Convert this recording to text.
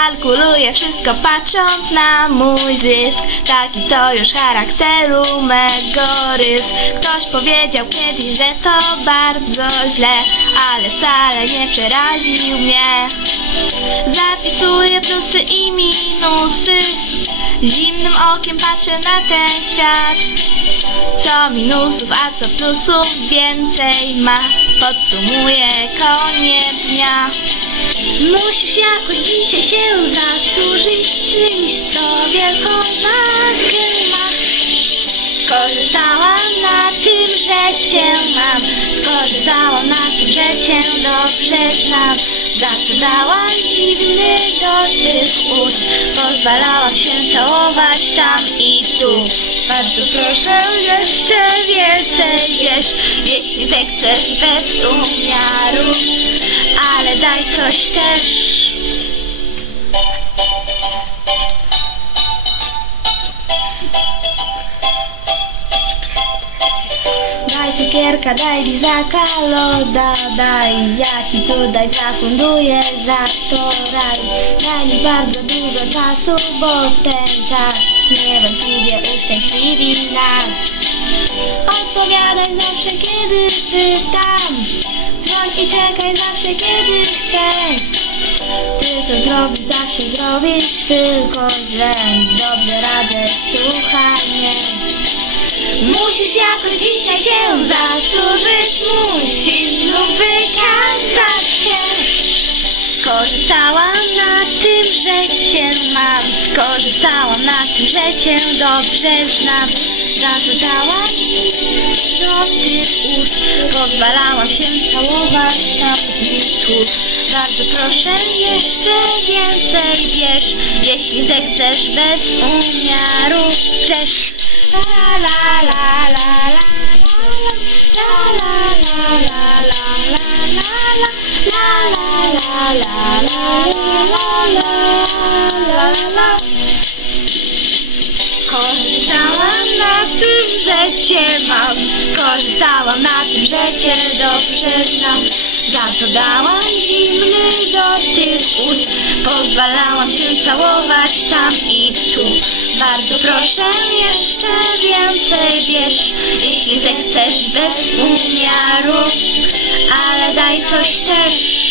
Kalkuluję wszystko patrząc na mój zysk. Taki to już charakteru mego rys. Ktoś powiedział kiedyś, że to bardzo źle Ale wcale nie przeraził mnie. Zapisuję plusy i minusy. Zimnym okiem patrzę na ten świat. Co minusów, a co plusów więcej ma. Podsumuję koniec dnia. Musisz jakoś dzisiaj się zasłużyć czymś, co wielką wagę ma. Skorzystałam na tym, że Cię mam. Skorzystałam na tym, że Cię dobrze znam. Za co dałam dziwny dotyk ust. Pozwalałam się całować tam i tu. Bardzo proszę jeszcze więcej wiesz. Jeśli zechcesz bez umiaru Ale daj coś też Daj cukierka, daj lizaka, loda daj Ja ci tutaj zafunduję za to raj Daj mi bardzo dużo czasu, bo ten czas Niewątpliwie uszczęśliwi nas. Odpowiadaj zawsze kiedy pytam. Dzwoń i czekaj zawsze kiedy chcę Ty co zrobisz zawsze zrobisz tylko źle Dobrze radzę, słuchaj mnie jakoś dzisiaj się zasłużyć Musisz znów wykazać się. Skorzystałam na tym, że Cię mam. Skorzystałam na tym, że Cię dobrze znam. Za to dałam do tych ust Pozwalałam się całować i tu Bardzo proszę jeszcze więcej wiesz Jeśli zechcesz bez umiaru. Cześć Kochałam na tym, że cię mam. Zarzystałam na tym, że cię dobrze znam. Za to dałam zimny dotyk ust Pozwalałam się całować tam i tu. Bardzo proszę jeszcze więcej wiesz Jeśli zechcesz bez umiaru Ale daj coś też.